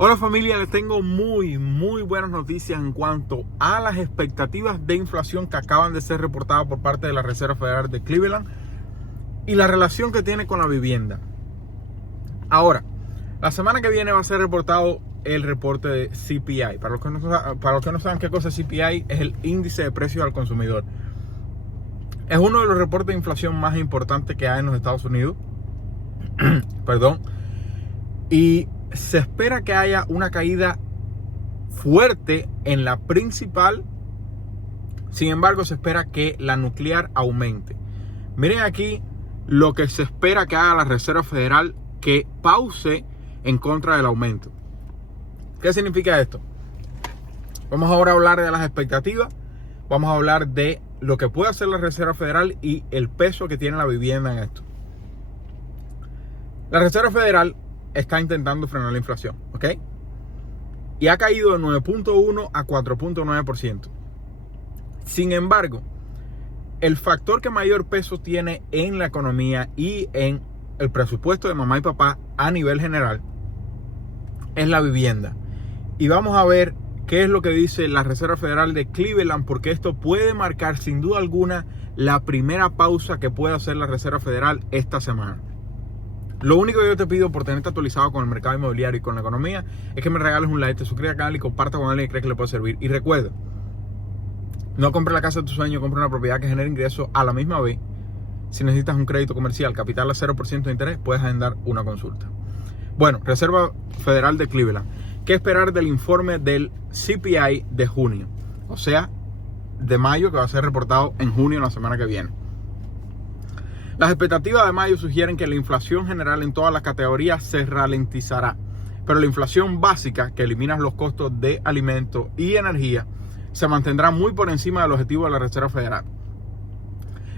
Hola familia, les tengo muy buenas noticias en cuanto a las expectativas de inflación que acaban de ser reportadas por parte de la Reserva Federal de Cleveland y la relación que tiene con la vivienda. Ahora, la semana que viene va a ser reportado el reporte de CPI. Para los que no saben qué cosa es CPI, es el índice de precios al consumidor. Es uno de los reportes de inflación más importantes que hay en los Estados Unidos. Perdón. Y se espera que haya una caída fuerte en la principal. Sin embargo, se espera que la nuclear aumente. Miren aquí lo que se espera que haga la Reserva Federal, que pause en contra del aumento. ¿Qué significa esto? Vamos ahora a hablar de las expectativas. Vamos a hablar de lo que puede hacer la Reserva Federal y el peso que tiene la vivienda en esto. La Reserva Federal está intentando frenar la inflación, ¿ok? Y ha caído de 9.1 a 4.9%. Sin embargo, el factor que mayor peso tiene en la economía y en el presupuesto de mamá y papá a nivel general es la vivienda. Y vamos a ver qué es lo que dice la Reserva Federal de Cleveland, porque esto puede marcar sin duda alguna la primera pausa que puede hacer la Reserva Federal esta semana. Lo único que yo te pido por tenerte actualizado con el mercado inmobiliario y con la economía es que me regales un like, te suscribas al canal y comparta con alguien que cree que le puede servir. Y recuerda, no compres la casa de tu sueño, compra una propiedad que genere ingresos a la misma vez. Si necesitas un crédito comercial, capital a 0% de interés, puedes agendar una consulta. Bueno, Reserva Federal de Cleveland. ¿Qué esperar del informe del CPI de junio? O sea, de mayo, que va a ser reportado en junio la semana que viene. Las expectativas de mayo sugieren que la inflación general en todas las categorías se ralentizará, pero la inflación básica, que elimina los costos de alimentos y energía, se mantendrá muy por encima del objetivo de la Reserva Federal.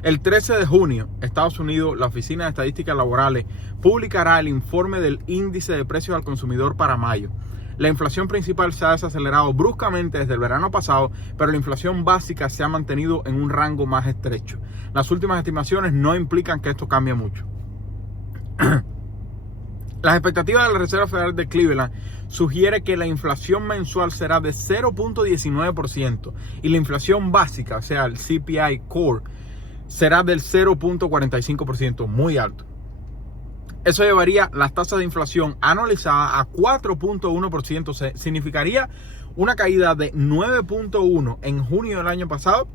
El 13 de junio, Estados Unidos, la Oficina de Estadísticas Laborales, publicará el informe del índice de precios al consumidor para mayo. La inflación principal se ha desacelerado bruscamente desde el verano pasado, pero la inflación básica se ha mantenido en un rango más estrecho. Las últimas estimaciones no implican que esto cambie mucho. Las expectativas de la Reserva Federal de Cleveland sugiere que la inflación mensual será de 0.19% y la inflación básica, o sea, el CPI Core, será del 0.45%, muy alto. Eso llevaría las tasas de inflación anualizada a 4.1%. Significaría una caída de 9.1 en junio del año pasado.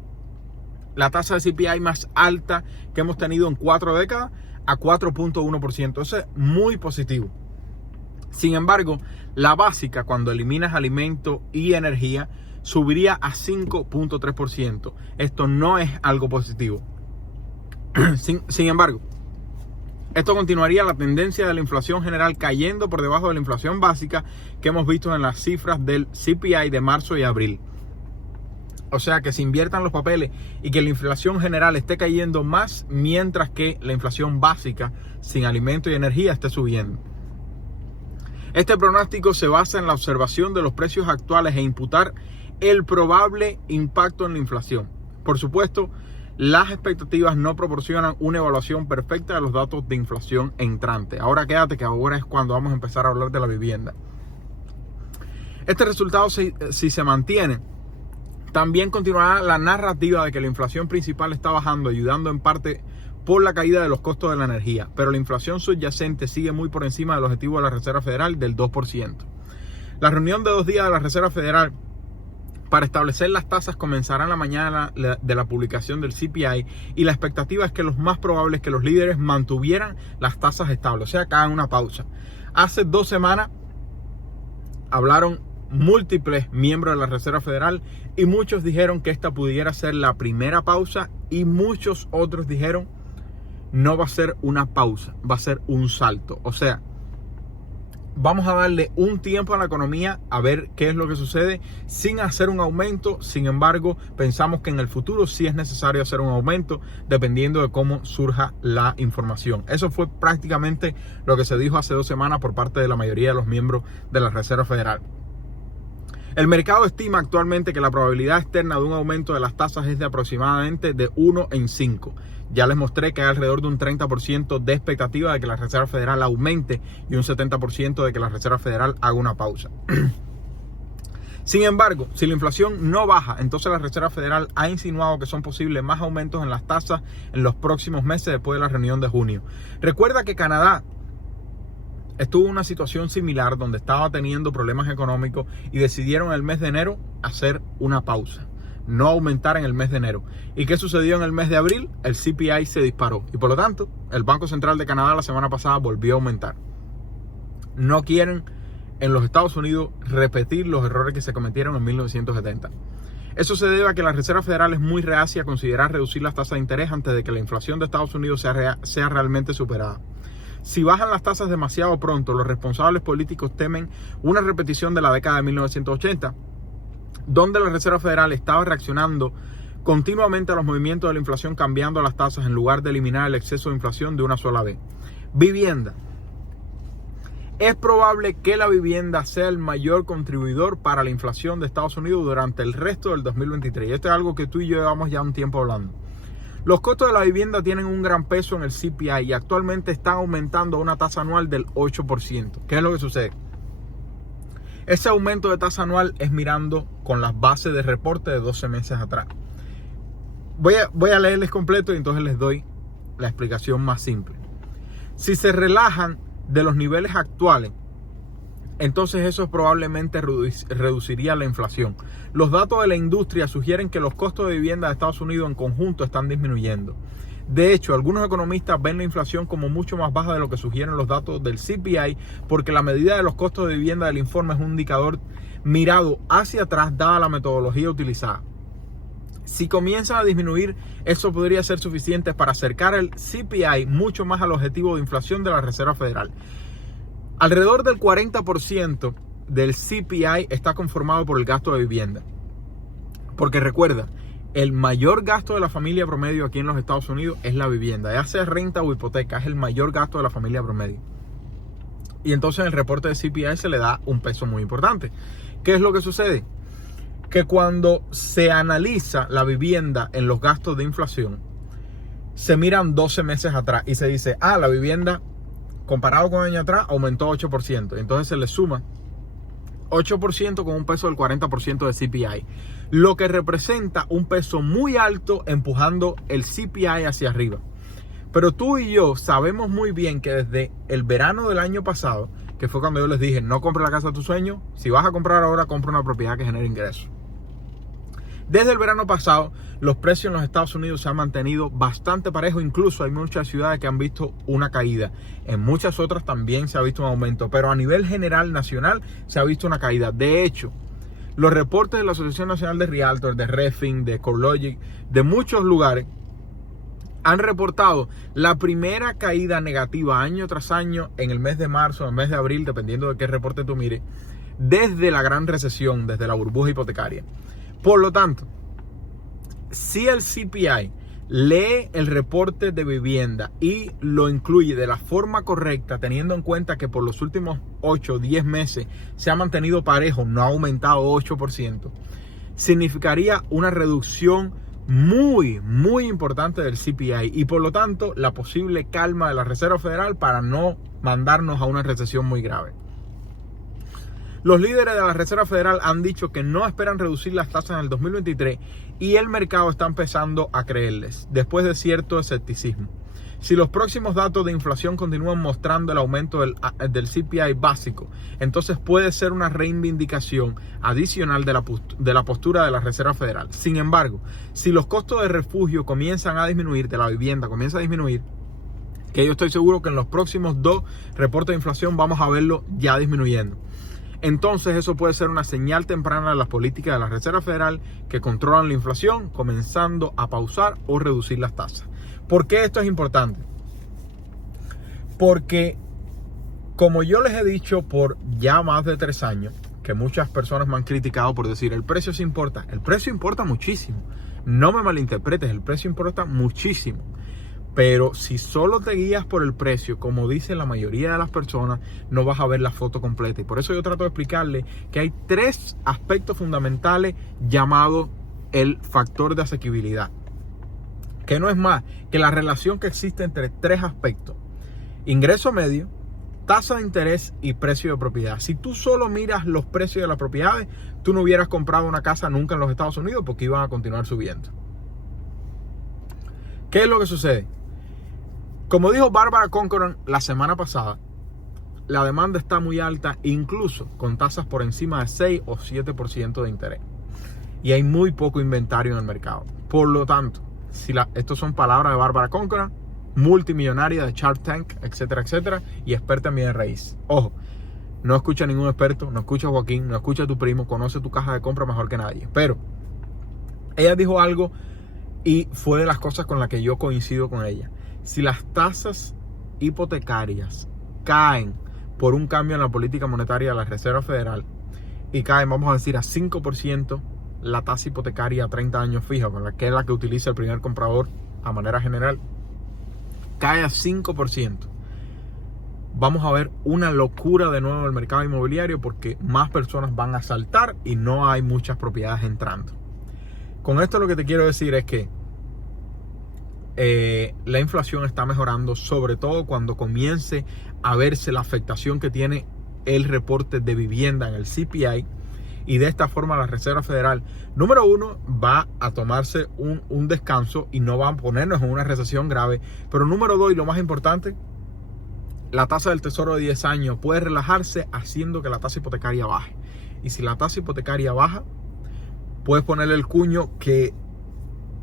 La tasa de CPI más alta que hemos tenido en 4 décadas, a 4.1%. Eso es muy positivo. Sin embargo, la básica, cuando eliminas alimentos y energía, subiría a 5.3%. Esto no es algo positivo. Sin embargo, esto continuaría la tendencia de la inflación general cayendo por debajo de la inflación básica que hemos visto en las cifras del CPI de marzo y abril. O sea, que se inviertan los papeles y que la inflación general esté cayendo más, mientras que la inflación básica sin alimentos y energía esté subiendo. Este pronóstico se basa en la observación de los precios actuales e imputar el probable impacto en la inflación. Por supuesto, las expectativas no proporcionan una evaluación perfecta de los datos de inflación entrante. Ahora quédate, que ahora es cuando vamos a empezar a hablar de la vivienda. Este resultado, si se mantiene, también continuará la narrativa de que la inflación principal está bajando, ayudando en parte por la caída de los costos de la energía. Pero la inflación subyacente sigue muy por encima del objetivo de la Reserva Federal del 2%. La reunión de 2 días de la Reserva Federal para establecer las tasas comenzará en la mañana de la publicación del CPI, y la expectativa es que lo más probable es que los líderes mantuvieran las tasas estables, o sea, que hagan una pausa. Hace 2 semanas hablaron múltiples miembros de la Reserva Federal y muchos dijeron que esta pudiera ser la primera pausa, y muchos otros dijeron no va a ser una pausa, va a ser un salto. O sea, vamos a darle un tiempo a la economía a ver qué es lo que sucede sin hacer un aumento. Sin embargo, pensamos que en el futuro sí es necesario hacer un aumento dependiendo de cómo surja la información. Eso fue prácticamente lo que se dijo hace 2 semanas por parte de la mayoría de los miembros de la Reserva Federal. El mercado estima actualmente que la probabilidad externa de un aumento de las tasas es de aproximadamente de 1 en 5. Ya les mostré que hay alrededor de un 30% de expectativa de que la Reserva Federal aumente y un 70% de que la Reserva Federal haga una pausa. Sin embargo, si la inflación no baja, entonces la Reserva Federal ha insinuado que son posibles más aumentos en las tasas en los próximos meses después de la reunión de junio. Recuerda que Canadá estuvo en una situación similar donde estaba teniendo problemas económicos y decidieron el mes de enero hacer una pausa, no aumentar en el mes de enero. ¿Y qué sucedió en el mes de abril? El CPI se disparó y por lo tanto el Banco Central de Canadá la semana pasada volvió a aumentar. No quieren en los Estados Unidos repetir los errores que se cometieron en 1970. Eso se debe a que la Reserva Federal es muy reacia a considerar reducir las tasas de interés antes de que la inflación de Estados Unidos sea realmente superada. Si bajan las tasas demasiado pronto, los responsables políticos temen una repetición de la década de 1980, donde la Reserva Federal estaba reaccionando continuamente a los movimientos de la inflación, cambiando las tasas en lugar de eliminar el exceso de inflación de una sola vez. Vivienda. Es probable que la vivienda sea el mayor contribuidor para la inflación de Estados Unidos durante el resto del 2023. Y esto es algo que tú y yo llevamos ya un tiempo hablando. Los costos de la vivienda tienen un gran peso en el CPI y actualmente están aumentando a una tasa anual del 8%. ¿Qué es lo que sucede? Ese aumento de tasa anual es mirando con las bases de reporte de 12 meses atrás. Voy a leerles completo y entonces les doy la explicación más simple. Si se relajan de los niveles actuales, entonces eso probablemente reduciría la inflación. Los datos de la industria sugieren que los costos de vivienda de Estados Unidos en conjunto están disminuyendo. De hecho, algunos economistas ven la inflación como mucho más baja de lo que sugieren los datos del CPI, porque la medida de los costos de vivienda del informe es un indicador mirado hacia atrás dada la metodología utilizada. Si comienzan a disminuir, eso podría ser suficiente para acercar el CPI mucho más al objetivo de inflación de la Reserva Federal. Alrededor del 40% del CPI está conformado por el gasto de vivienda. Porque recuerda, el mayor gasto de la familia promedio aquí en los Estados Unidos es la vivienda. Ya sea renta o hipoteca, es el mayor gasto de la familia promedio. Y entonces en el reporte de CPI se le da un peso muy importante. ¿Qué es lo que sucede? Que cuando se analiza la vivienda en los gastos de inflación, se miran 12 meses atrás y se dice, la vivienda comparado con el año atrás aumentó 8%. Entonces se le suma 8% con un peso del 40% de CPI, lo que representa un peso muy alto empujando el CPI hacia arriba. Pero tú y yo sabemos muy bien que desde el verano del año pasado, que fue cuando yo les dije, no compre la casa de tus sueños, si vas a comprar ahora, compra una propiedad que genere ingresos. Desde el verano pasado, los precios en los Estados Unidos se han mantenido bastante parejos. Incluso hay muchas ciudades que han visto una caída. En muchas otras también se ha visto un aumento. Pero a nivel general nacional se ha visto una caída. De hecho, los reportes de la Asociación Nacional de Realtors, de Redfin, de CoreLogic, de muchos lugares, han reportado la primera caída negativa año tras año en el mes de marzo, en el mes de abril, dependiendo de qué reporte tú mires, desde la gran recesión, desde la burbuja hipotecaria. Por lo tanto, si el CPI lee el reporte de vivienda y lo incluye de la forma correcta, teniendo en cuenta que por los últimos 8 o 10 meses se ha mantenido parejo, no ha aumentado 8%, significaría una reducción muy importante del CPI y por lo tanto la posible calma de la Reserva Federal para no mandarnos a una recesión muy grave. Los líderes de la Reserva Federal han dicho que no esperan reducir las tasas en el 2023 y el mercado está empezando a creerles, después de cierto escepticismo. Si los próximos datos de inflación continúan mostrando el aumento del CPI básico, entonces puede ser una reivindicación adicional de la postura de la Reserva Federal. Sin embargo, si los costos de refugio comienzan a disminuir, de la vivienda comienza a disminuir, que yo estoy seguro que en los próximos 2 reportes de inflación vamos a verlo ya disminuyendo. Entonces eso puede ser una señal temprana de las políticas de la Reserva Federal que controlan la inflación, comenzando a pausar o reducir las tasas. ¿Por qué esto es importante? Porque, como yo les he dicho por ya más de 3 años, que muchas personas me han criticado por decir, el precio sí importa. El precio importa muchísimo. No me malinterpretes, el precio importa muchísimo. Pero si solo te guías por el precio, como dice la mayoría de las personas, no vas a ver la foto completa. Y por eso yo trato de explicarle que hay 3 aspectos fundamentales llamados el factor de asequibilidad, que no es más que la relación que existe entre 3 aspectos: ingreso medio, tasa de interés y precio de propiedad. Si tú solo miras los precios de las propiedades, tú no hubieras comprado una casa nunca en los Estados Unidos, porque iban a continuar subiendo. ¿Qué es lo que sucede? Como dijo Bárbara Corcoran la semana pasada, la demanda está muy alta, incluso con tasas por encima de 6 o 7% de interés. Y hay muy poco inventario en el mercado. Por lo tanto, estos son palabras de Bárbara Corcoran, multimillonaria de Shark Tank, etcétera, etcétera, y experta en bienes raíces. Ojo, no escucha a ningún experto, no escucha a Joaquín, no escucha a tu primo, conoce tu caja de compra mejor que nadie. Pero ella dijo algo y fue de las cosas con las que yo coincido con ella. Si las tasas hipotecarias caen por un cambio en la política monetaria de la Reserva Federal y caen, vamos a decir, a 5%, la tasa hipotecaria a 30 años fija, con la que es la que utiliza el primer comprador a manera general, cae a 5%, vamos a ver una locura de nuevo en el mercado inmobiliario, porque más personas van a saltar y no hay muchas propiedades entrando. Con esto lo que te quiero decir es que la inflación está mejorando, sobre todo cuando comience a verse la afectación que tiene el reporte de vivienda en el CPI. Y de esta forma la Reserva Federal, número 1, va a tomarse un descanso y no va a ponernos en una recesión grave. Pero número 2, y lo más importante, la tasa del tesoro de 10 años puede relajarse, haciendo que la tasa hipotecaria baje. Y si la tasa hipotecaria baja, puedes ponerle el cuño que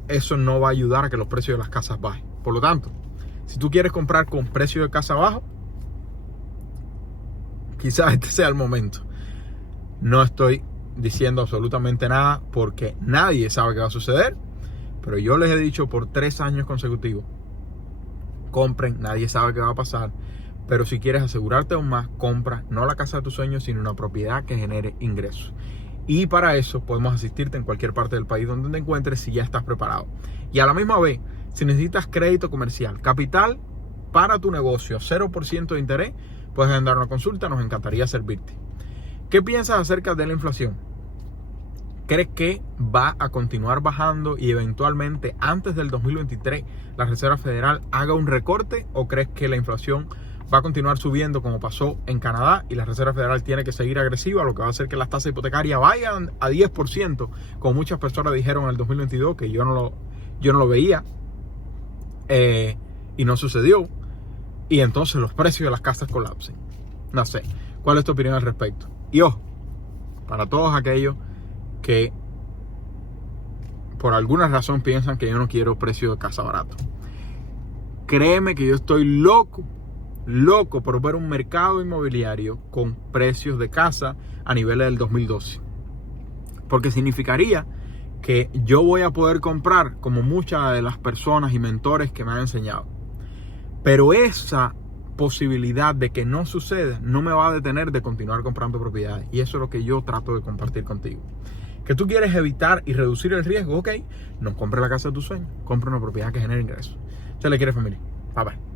eso no va a ayudar a que los precios de las casas bajen. Por lo tanto, si tú quieres comprar con precio de casa bajo, quizás este sea el momento. No estoy diciendo absolutamente nada, porque nadie sabe qué va a suceder, pero yo les he dicho por 3 años consecutivos: compren, nadie sabe qué va a pasar. Pero si quieres asegurarte aún más, compra no la casa de tus sueños, sino una propiedad que genere ingresos. Y para eso podemos asistirte en cualquier parte del país donde te encuentres, si ya estás preparado. Y a la misma vez, si necesitas crédito comercial, capital para tu negocio, 0% de interés, puedes agendar una consulta, nos encantaría servirte. ¿Qué piensas acerca de la inflación? ¿Crees que va a continuar bajando y eventualmente antes del 2023 la Reserva Federal haga un recorte? ¿O crees que la inflación va a continuar subiendo como pasó en Canadá y la Reserva Federal tiene que seguir agresiva, lo que va a hacer que las tasas hipotecarias vayan a 10%, como muchas personas dijeron en el 2022, que yo no lo veía, y no sucedió, y entonces los precios de las casas colapsen? No sé, ¿cuál es tu opinión al respecto? Y ojo, para todos aquellos que por alguna razón piensan que yo no quiero precio de casa barato, créeme que yo estoy loco por ver un mercado inmobiliario con precios de casa a niveles del 2012, porque significaría que yo voy a poder comprar como muchas de las personas y mentores que me han enseñado. Pero esa posibilidad de que no suceda no me va a detener de continuar comprando propiedades, y eso es lo que yo trato de compartir contigo. Que tú quieres evitar y reducir el riesgo, ok, no compre la casa de tus sueños, compra una propiedad que genere ingresos. Se le quiere, familia. Bye bye.